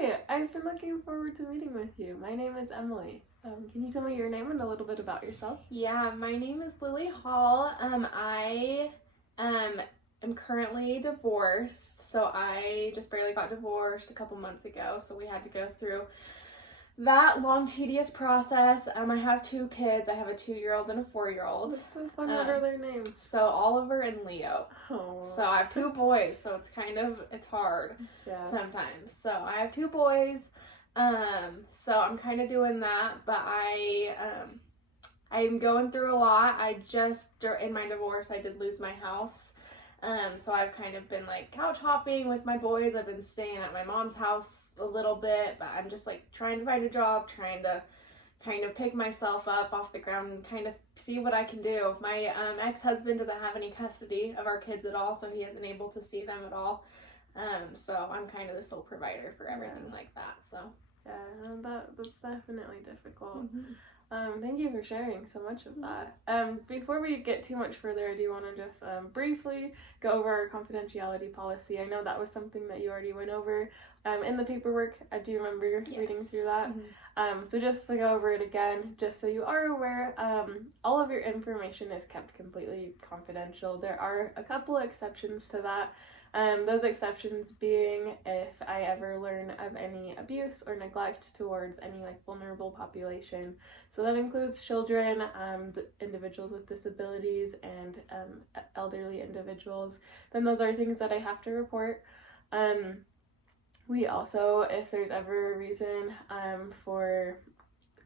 Hi, I've been looking forward to meeting with you. My name is Emily. Can you tell me your name and a little bit about yourself? Yeah, my name is Lily Hall. I am currently divorced, so I just barely got divorced a couple months ago, so we had to go through that long, tedious process. I have 2 kids. I have a 2-year-old and a 4-year-old. That's so fun. What are their names? So Oliver and Leo. Oh. So I have 2 boys, so it's hard sometimes. So I have 2 boys. So I'm kind of doing that, but I'm going through a lot. In my divorce, I did lose my house. So I've kind of been like couch hopping with my boys. I've been staying at my mom's house a little bit, but I'm just like trying to find a job, trying to kind of pick myself up off the ground and kind of see what I can do. My ex-husband doesn't have any custody of our kids at all, so he isn't able to see them at all. So I'm kind of the sole provider for everything like that. So yeah, that's definitely difficult. Mm-hmm. Thank you for sharing so much of that. Before we get too much further, I do want to just briefly go over our confidentiality policy. I know that was something that you already went over in the paperwork. I do remember reading through that. Mm-hmm. So just to go over it again, just so you are aware, all of your information is kept completely confidential. There are a couple exceptions to that. Those exceptions being if I ever learn of any abuse or neglect towards any vulnerable population. So that includes children, individuals with disabilities, and elderly individuals. Then those are things that I have to report. We also, if there's ever a reason for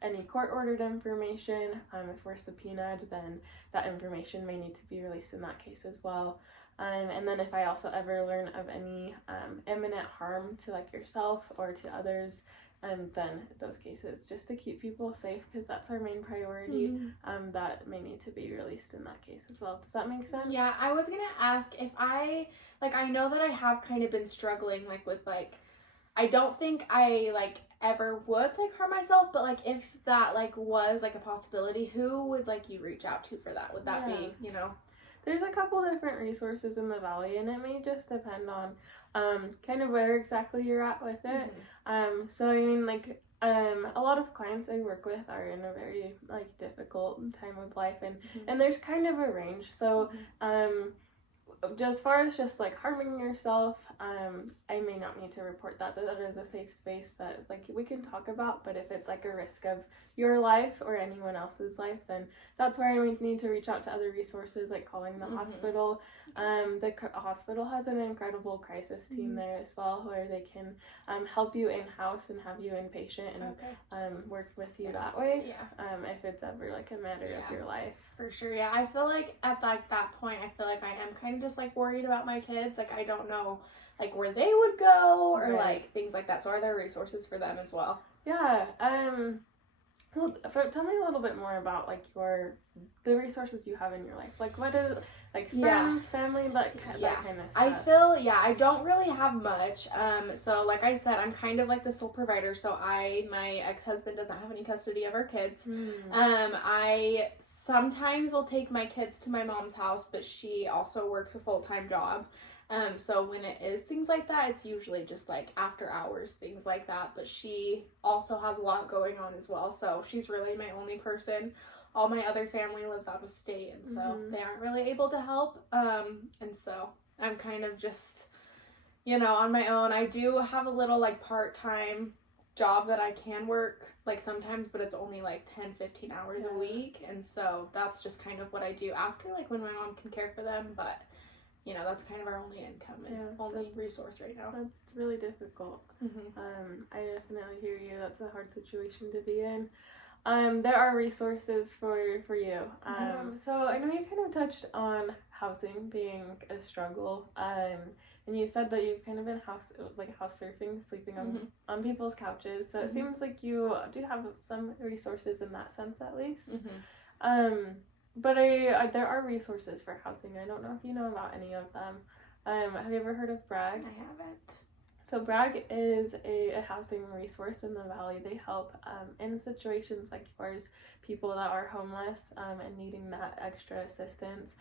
any court-ordered information, if we're subpoenaed, then that information may need to be released in that case as well. And then if I also ever learn of any imminent harm to yourself or to others, then those cases, just to keep people safe, because that's our main priority, that may need to be released in that case as well. Does that make sense? Yeah, I was gonna ask if I know that I have kind of been struggling with I don't think I ever would harm myself, but if that was a possibility, who would you reach out to for that? Would that be, There's a couple different resources in the Valley, and it may just depend on kind of where exactly you're at with it. So I mean, a lot of clients I work with are in a very difficult time of life, and there's kind of a range. So as far as just harming yourself, I may not need to report that. That is a safe space that we can talk about. But if it's a risk of your life or anyone else's life, then that's where I would need to reach out to other resources, like calling the hospital. The hospital has an incredible crisis team there as well, where they can help you in-house and have you inpatient and work with you that way. If it's ever a matter of your life. For sure, yeah. I feel at that point, I feel I am kind of just worried about my kids. I don't know where they would go or things like that. So are there resources for them as well? Yeah. Well, tell me a little bit more about the resources you have in your life. What are friends, family, that kind of stuff. I feel I don't really have much. So like I said, I'm kind of the sole provider. So my ex-husband doesn't have any custody of our kids. I sometimes will take my kids to my mom's house, but she also works a full-time job. So when it is things like that, it's usually just after hours, things like that. But she also has a lot going on as well. So she's really my only person. All my other family lives out of state, and so they aren't really able to help. And so I'm kind of just, on my own. I do have a little part-time job that I can work sometimes, but it's only 10-15 hours a week. And so that's just kind of what I do after when my mom can care for them. But that's kind of our only income and only resource right now. That's really difficult. I definitely hear you. That's a hard situation to be in. There are resources for you. So I know you kind of touched on housing being a struggle. And you said that you've kind of been house surfing, sleeping on people's couches. So it seems like you do have some resources in that sense, at least. But there are resources for housing. I don't know if you know about any of them. Have you ever heard of Bragg? I haven't. So Bragg is a housing resource in the Valley. They help in situations like yours, people that are homeless and needing that extra assistance.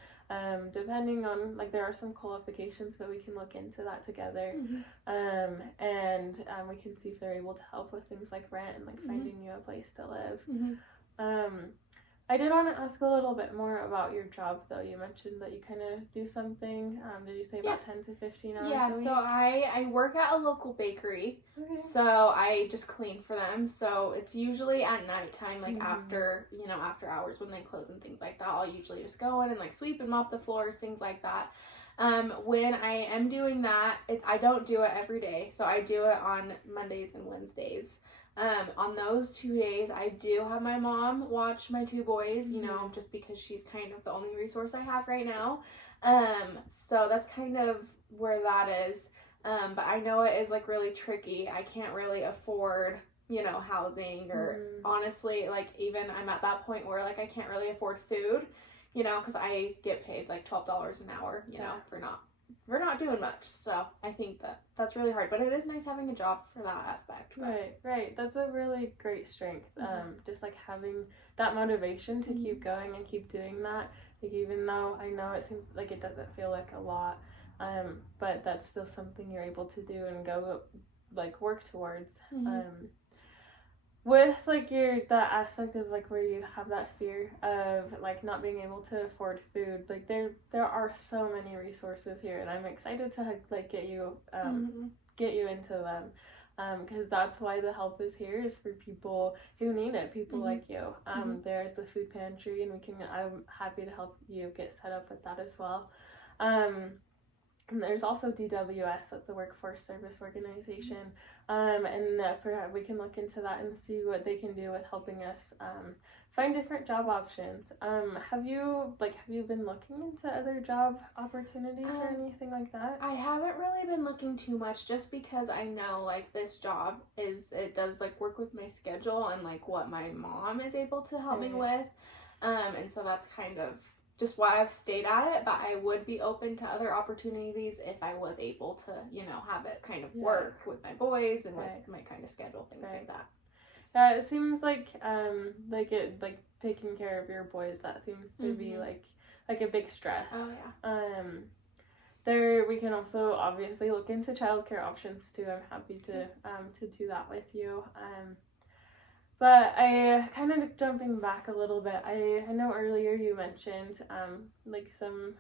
Depending on, like, there are some qualifications, but we can look into that together. And we can see if they're able to help with things like rent and like finding you a place to live. I did want to ask a little bit more about your job, though. You mentioned that you kind of do something. Did you say about 10 to 15 hours a week? So I work at a local bakery. Okay. So I just clean for them. So it's usually at nighttime, like after hours when they close and things like that. I'll usually just go in and like sweep and mop the floors, things like that. When I am doing that, I don't do it every day. So I do it on Mondays and Wednesdays. On those 2 days, I do have my mom watch my two boys, you know, just because she's kind of the only resource I have right now. So that's kind of where that is. But I know it is like really tricky. I can't really afford, you know, housing or honestly, like even I'm at that point where like I can't really afford food, you know, because I get paid like $12 an hour, you know, for not doing much. So I think that's really hard, but it is nice having a job for that aspect. Right. That's a really great strength. Just like having that motivation to keep going and keep doing that. Like, even though I know it seems like it doesn't feel like a lot, but that's still something you're able to do and go like work towards. With like that aspect of like where you have that fear of like not being able to afford food, like there are so many resources here, and I'm excited to like get you into them, because that's why the help is here, is for people who need it, people like you. There's the food pantry, and I'm happy to help you get set up with that as well. And there's also DWS, that's a workforce service organization, and perhaps we can look into that and see what they can do with helping us find different job options. Have you been looking into other job opportunities or anything like that? I haven't really been looking too much, just because I know like this job it does like work with my schedule and like what my mom is able to help me with, and so that's kind of just why I've stayed at it. But I would be open to other opportunities if I was able to, you know, have it kind of work with my boys and with my kind of schedule, things like that. Yeah, it seems like taking care of your boys, that seems to be like a big stress. Oh yeah. We can also obviously look into childcare options too. I'm happy to do that with you. But I kind of jumping back a little bit. I know earlier you mentioned like some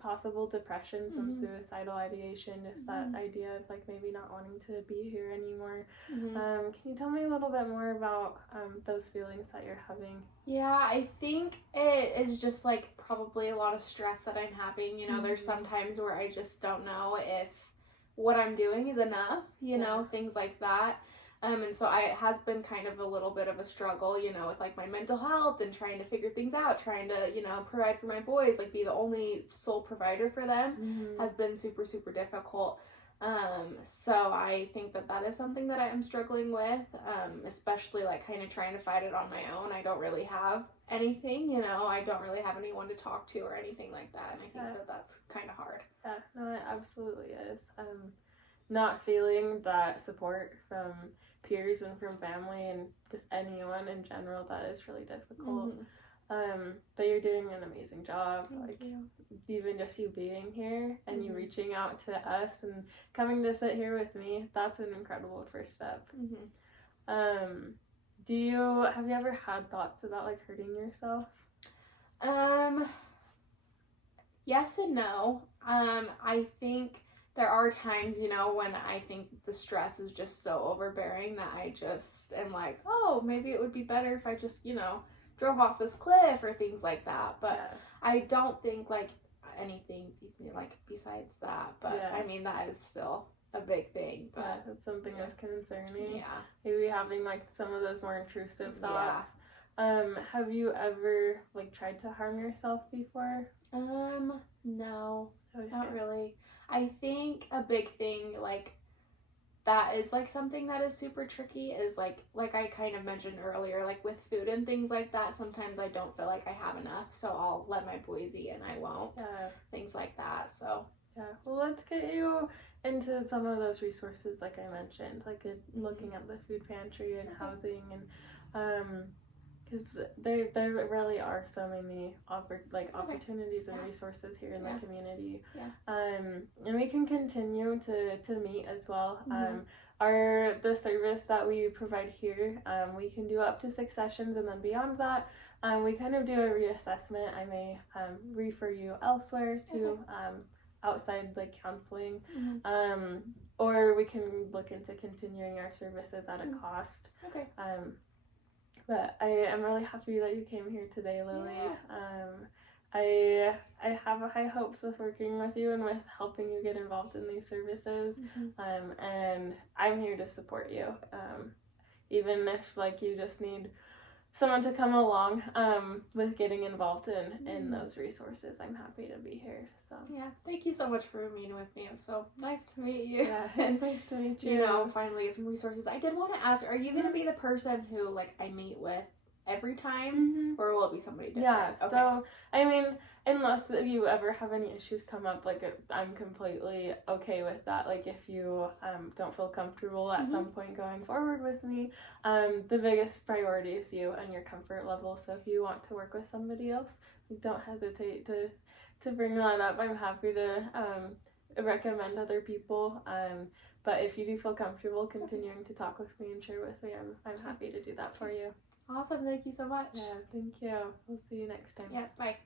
possible depression, some suicidal ideation, just that idea of like maybe not wanting to be here anymore. Can you tell me a little bit more about those feelings that you're having? Yeah, I think it is just like probably a lot of stress that I'm having. You know, there's some times where I just don't know if what I'm doing is enough, you know, things like that. And so it has been kind of a little bit of a struggle, you know, with like my mental health and trying to figure things out, trying to, you know, provide for my boys, like be the only sole provider for them has been super, super difficult. So I think that is something that I am struggling with, especially like kind of trying to fight it on my own. I don't really have anything, you know, I don't really have anyone to talk to or anything like that. And I think that's kind of hard. Yeah, no, it absolutely is. Not feeling that support from peers and from family and just anyone in general, that is really difficult. But you're doing an amazing job. Thank you. Even just you being here and you reaching out to us and coming to sit here with me, that's an incredible first step. Have you ever had thoughts about like hurting yourself? Yes and no. I think there are times, you know, when I think the stress is just so overbearing that I just am like, oh, maybe it would be better if I just, you know, drove off this cliff or things like that. But I don't think like anything like besides that. But I mean, that is still a big thing. But that's something that's concerning. Yeah. Maybe having like some of those more intrusive thoughts. Have you ever like tried to harm yourself before? No, not really. I think a big thing like that is like something that is super tricky is like I kind of mentioned earlier, like with food and things like that, sometimes I don't feel like I have enough, so I'll let my boys eat and I won't. Things like that. So Yeah, well, let's get you into some of those resources, like I mentioned, like looking at the food pantry and housing, and because there really are so many opportunities and resources here in the community. And we can continue to meet as well. The service that we provide here, we can do up to 6 sessions, and then beyond that, we kind of do a reassessment. I may refer you elsewhere to outside like counseling, or we can look into continuing our services at a cost. But I am really happy that you came here today, Lily. I have high hopes with working with you and with helping you get involved in these services. And I'm here to support you. Even if like you just need someone to come along with getting involved in those resources, I'm happy to be here. So thank you so much for meeting with me. It was so nice to meet you. It's nice to meet you. You know, finally get some resources. I did want to ask, are you gonna be the person who like I meet with every time, or will it be somebody different? So I mean, unless you ever have any issues come up, like I'm completely okay with that. Like if you don't feel comfortable at some point going forward with me, the biggest priority is you and your comfort level. So if you want to work with somebody else, don't hesitate to bring that up. I'm happy to recommend other people. But if you do feel comfortable continuing to talk with me and share with me, I'm happy to do that for you. Awesome. Thank you so much. Yeah, thank you. We'll see you next time. Yeah, bye.